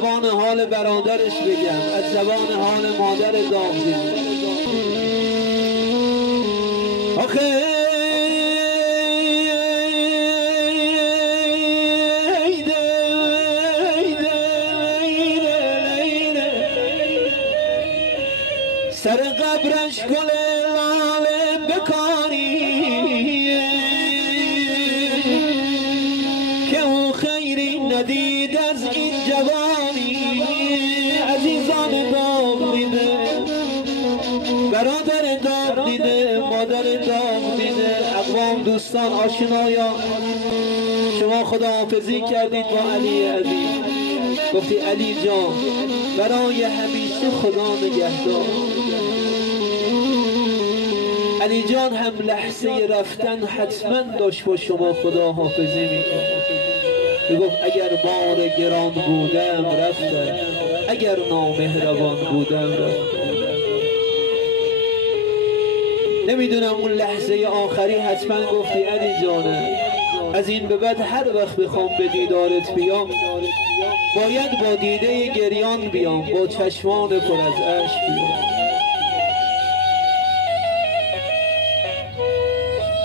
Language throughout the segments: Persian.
زبان حال برادرش بگم، از زبان حال مادر داغدیده. آخه سر قبرش گل لاله بکاری که او خیری ندید از این جوانی. عزیزان داغ دیده، برادر داغ دیده، مادر داغ دیده، اقوام، دوستان، آشنایان، شما خداحافظی کردید با علی عزیز. گفتی علی جان برای همیشه خدا نگهدار. علی جان هم لحظه رفتن حتما داشت با شما خداحافظی میکرد. میگفت اگر بار گران بودم رفتم، اگر نامهربان بودم رفتم. نمیدونم اون لحظه آخری حتما گفتی علی جانه از این به بعد هر وقت بخوام به دیدارت بیام باید با دیده گریان بیام، با چشمان پر از اشک بیام.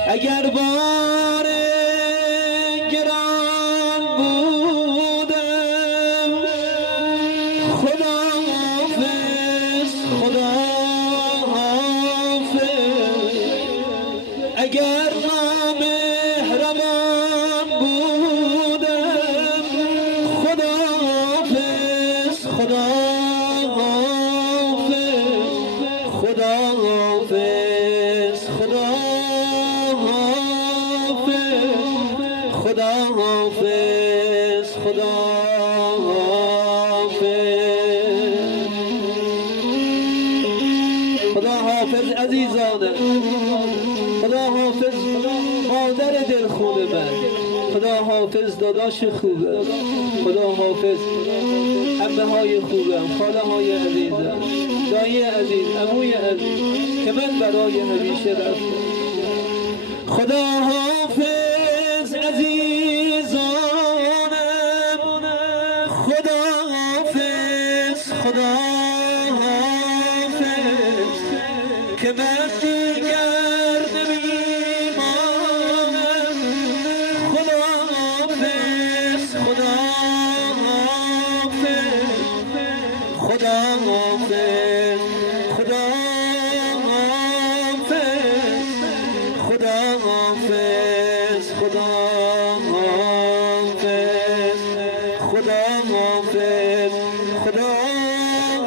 اگر بار گران بودم خدا حافظ، خدا حافظ. اگر نامهربان بودم خدا حافظ، خدا حافظ، خدا حافظ، خدا خدا حافظ، خدا حافظ، خدا حافظ. عزیزانه خدا حافظ مادر دلخون من، خدا حافظ داداش خوبه، خدا حافظ عمه های خوبم، خاله های عزیزم، دایی عزیز، عموی عزیز که من برای همیشه رفتم. خدا حافظ عزیزانم، خدا حافظ، خدا حافظ که من دیگر نمیمانم. خدا حافظ، خدا حافظ، خدا حافظ، خدا حافظ، خدا حافظ، خدا حافظ، خدا حافظ، خدا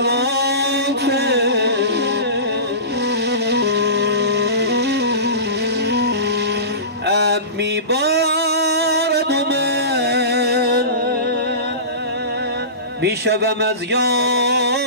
حافظ. اب میبارد و من میشوم از یاد